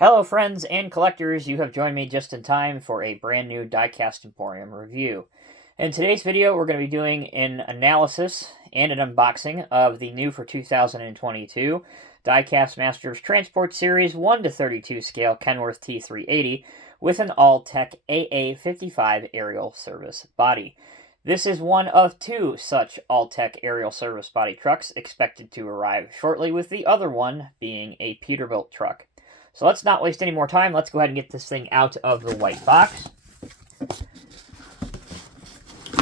Hello friends and collectors, you have joined me just in time for a brand new Diecast Emporium review. In today's video, we're going to be doing an analysis and an unboxing of the new for 2022 Diecast Masters Transport Series 1:32 scale Kenworth T380 with an Altec AA55 aerial service body. This is one of two such Altec aerial service body trucks expected to arrive shortly, with the other one being a Peterbilt truck. So let's not waste any more time. Let's go ahead and get this thing out of the white box.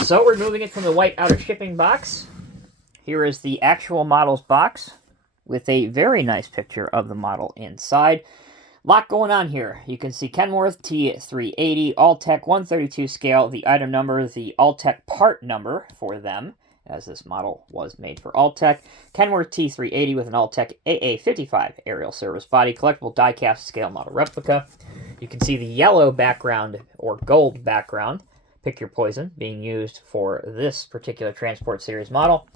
So removing it from the white outer shipping box, here is the actual model's box with a very nice picture of the model inside. Lot going on here. You can see Kenworth T380, Altec 132 scale, the item number, the Altec part number for them, as this model was made for Altec. Kenworth T380 with an Altec AA55 aerial service body, collectible die-cast scale model replica. You can see the yellow background, or gold background, pick your poison, being used for this particular Transport Series model.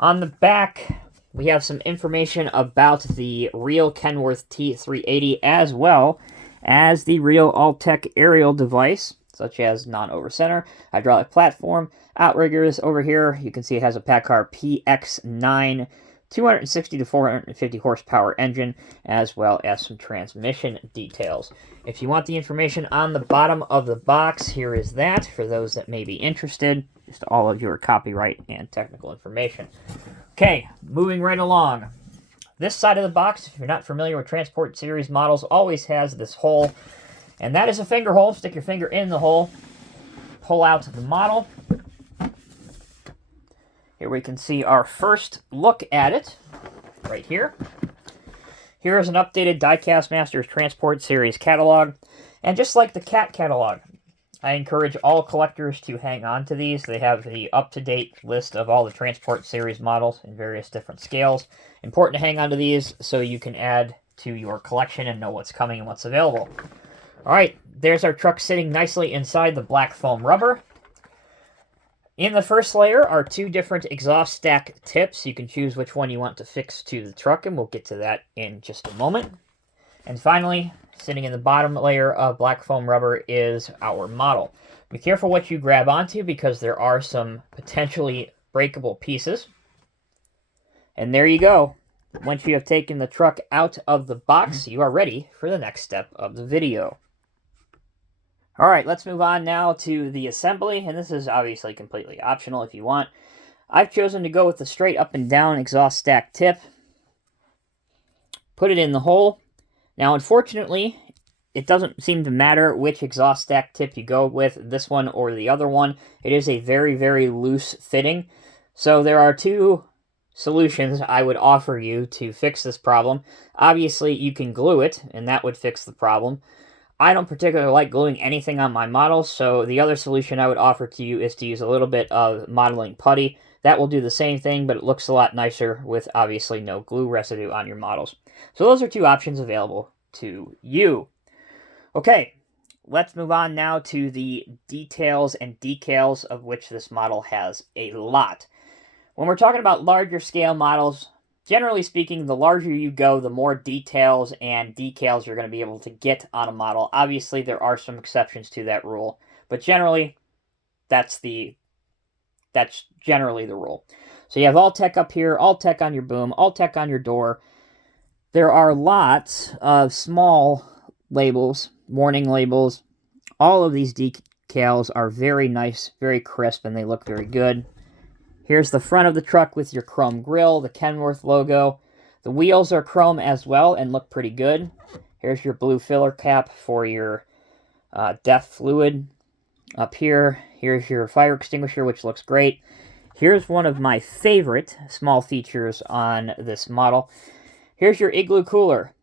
On the back, we have some information about the real Kenworth T380 as well as the real Altec aerial device, such as non-over-center, hydraulic platform, outriggers. Over here, you can see it has a Packard PX9 260 to 450 horsepower engine, as well as some transmission details. If you want the information on the bottom of the box, here is that, for those that may be interested. Just all of your copyright and technical information. Okay, moving right along. This side of the box, if you're not familiar with Transport Series models, always has this hole, and that is a finger hole. Stick your finger in the hole, pull out the model. Here we can see our first look at it, right here. Here is an updated Diecast Masters Transport Series catalog, and just like the CAT catalog, I encourage all collectors to hang on to these. They have the up-to-date list of all the Transport Series models in various different scales. Important to hang on to these so you can add to your collection and know what's coming and what's available. Alright, there's our truck sitting nicely inside the black foam rubber. In the first layer are two different exhaust stack tips. You can choose which one you want to fix to the truck, and we'll get to that in just a moment. And finally, sitting in the bottom layer of black foam rubber is our model. Be careful what you grab onto, because there are some potentially breakable pieces. And there you go. Once you have taken the truck out of the box, you are ready for the next step of the video. Alright, let's move on now to the assembly, and this is obviously completely optional if you want. I've chosen to go with the straight up and down exhaust stack tip. Put it in the hole. Now, unfortunately, it doesn't seem to matter which exhaust stack tip you go with, this one or the other one. It is a very, very loose fitting. So there are two solutions I would offer you to fix this problem. Obviously, you can glue it, and that would fix the problem. I don't particularly like gluing anything on my models, so the other solution I would offer to you is to use a little bit of modeling putty. That will do the same thing, but it looks a lot nicer with obviously no glue residue on your models. So those are two options available to you. Okay, let's move on now to the details and decals, of which this model has a lot. When we're talking about larger scale models, generally speaking, the larger you go, the more details and decals you're going to be able to get on a model. Obviously, there are some exceptions to that rule, but generally, that's generally the rule. So you have Altec up here, Altec on your boom, Altec on your door. There are lots of small labels, warning labels. All of these decals are very nice, very crisp, and they look very good. Here's the front of the truck with your chrome grille, the Kenworth logo. The wheels are chrome as well and look pretty good. Here's your blue filler cap for your DEF fluid. Up here, here's your fire extinguisher, which looks great. Here's one of my favorite small features on this model. Here's your igloo cooler.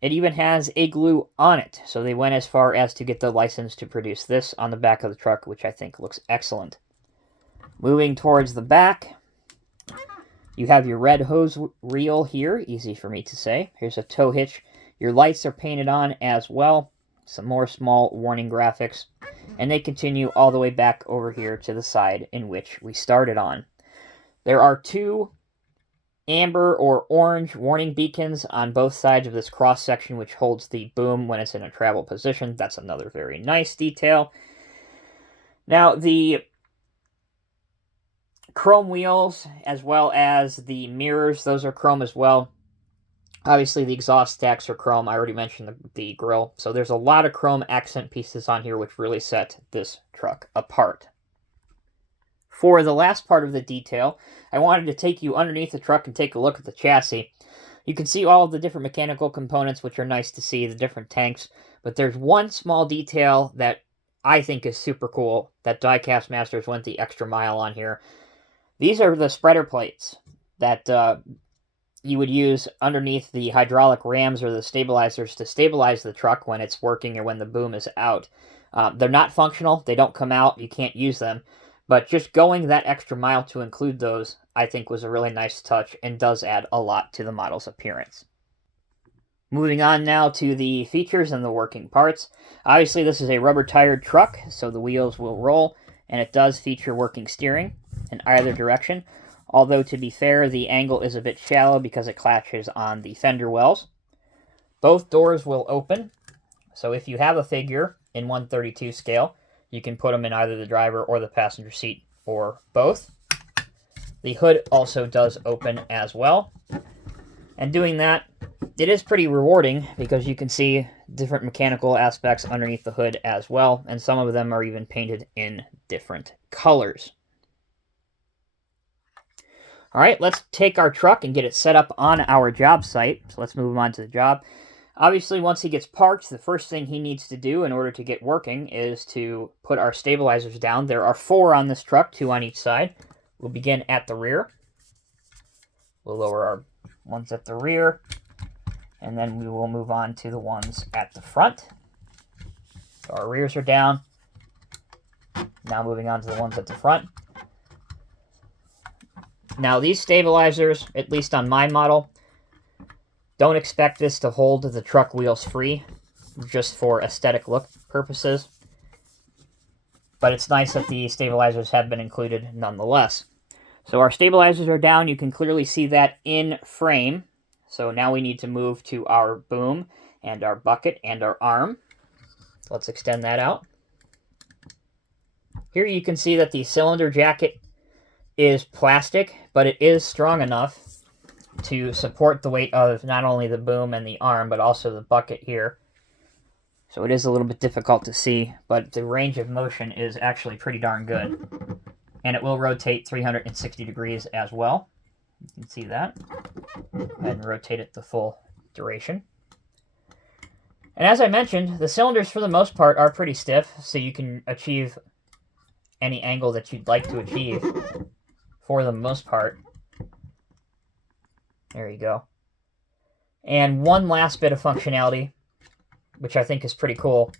It even has igloo on it, so they went as far as to get the license to produce this on the back of the truck, which I think looks excellent. Moving towards the back, you have your red hose reel here, easy for me to say. Here's a tow hitch. Your lights are painted on as well. Some more small warning graphics. And they continue all the way back over here to the side in which we started on. There are two amber or orange warning beacons on both sides of this cross section, which holds the boom when it's in a travel position. That's another very nice detail. Now, the chrome wheels, as well as the mirrors, those are chrome as well. Obviously, the exhaust stacks are chrome. I already mentioned the grille. So there's a lot of chrome accent pieces on here, which really set this truck apart. For the last part of the detail, I wanted to take you underneath the truck and take a look at the chassis. You can see all of the different mechanical components, which are nice to see, the different tanks. But there's one small detail that I think is super cool that Diecast Masters went the extra mile on here. These are the spreader plates that you would use underneath the hydraulic rams or the stabilizers to stabilize the truck when it's working or when the boom is out. They're not functional. They don't come out. You can't use them. But just going that extra mile to include those, I think, was a really nice touch and does add a lot to the model's appearance. Moving on now to the features and the working parts. Obviously, this is a rubber-tired truck, so the wheels will roll, and it does feature working steering in either direction. Although, to be fair, the angle is a bit shallow because it clashes on the fender wells. Both doors will open, so if you have a figure in 1/32 scale, you can put them in either the driver or the passenger seat, or both. The hood also does open as well. And doing that, it is pretty rewarding because you can see different mechanical aspects underneath the hood as well, and some of them are even painted in different colors. All right, let's take our truck and get it set up on our job site. So let's move him on to the job. Obviously, once he gets parked, the first thing he needs to do in order to get working is to put our stabilizers down. There are 4 on this truck, 2 on each side. We'll begin at the rear. We'll lower our ones at the rear, and then we will move on to the ones at the front. So our rears are down. Now moving on to the ones at the front. Now these stabilizers, at least on my model, don't expect this to hold the truck wheels free, just for aesthetic look purposes. But it's nice that the stabilizers have been included nonetheless. So our stabilizers are down. You can clearly see that in frame. So now we need to move to our boom and our bucket and our arm. Let's extend that out. Here you can see that the cylinder jacket is plastic, but it is strong enough to support the weight of not only the boom and the arm, but also the bucket here. So it is a little bit difficult to see, but the range of motion is actually pretty darn good. And it will rotate 360 degrees as well. You can see that. Go ahead and rotate it the full duration. And as I mentioned, the cylinders for the most part are pretty stiff, so you can achieve any angle that you'd like to achieve for the most part. There you go. And one last bit of functionality, which I think is pretty cool.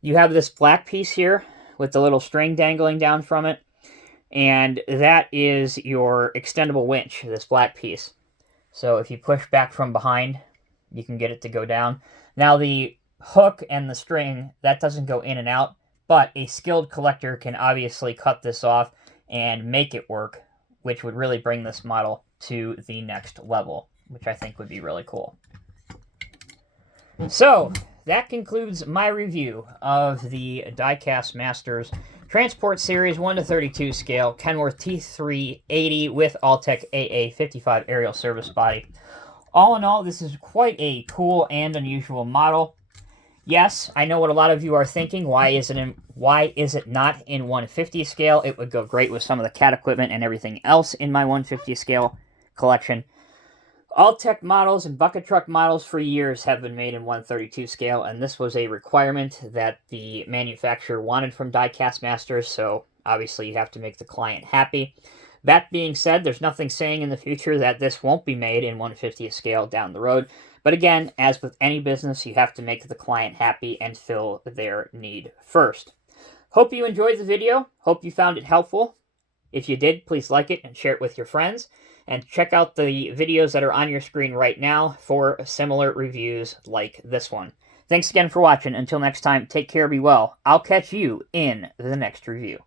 You have this black piece here with the little string dangling down from it, and that is your extendable winch, this black piece. So if you push back from behind, you can get it to go down. Now the hook and the string, that doesn't go in and out, but a skilled collector can obviously cut this off and make it work, which would really bring this model to the next level, which I think would be really cool. So, that concludes my review of the Diecast Masters Transport Series 1/32 scale Kenworth T380 with Altec AA55 aerial service body. All in all, this is quite a cool and unusual model. Yes, I know what a lot of you are thinking. Why is it not in 1/50 scale? It would go great with some of the cat equipment and everything else in my 1/50 scale collection. Altec models and bucket truck models for years have been made in 1/32 scale, and this was a requirement that the manufacturer wanted from Diecast Masters, so obviously you have to make the client happy. That being said, there's nothing saying in the future that this won't be made in 1/50 scale down the road. But again, as with any business, you have to make the client happy and fill their need first. Hope you enjoyed the video. Hope you found it helpful. If you did, please like it and share it with your friends. And check out the videos that are on your screen right now for similar reviews like this one. Thanks again for watching. Until next time, take care, be well. I'll catch you in the next review.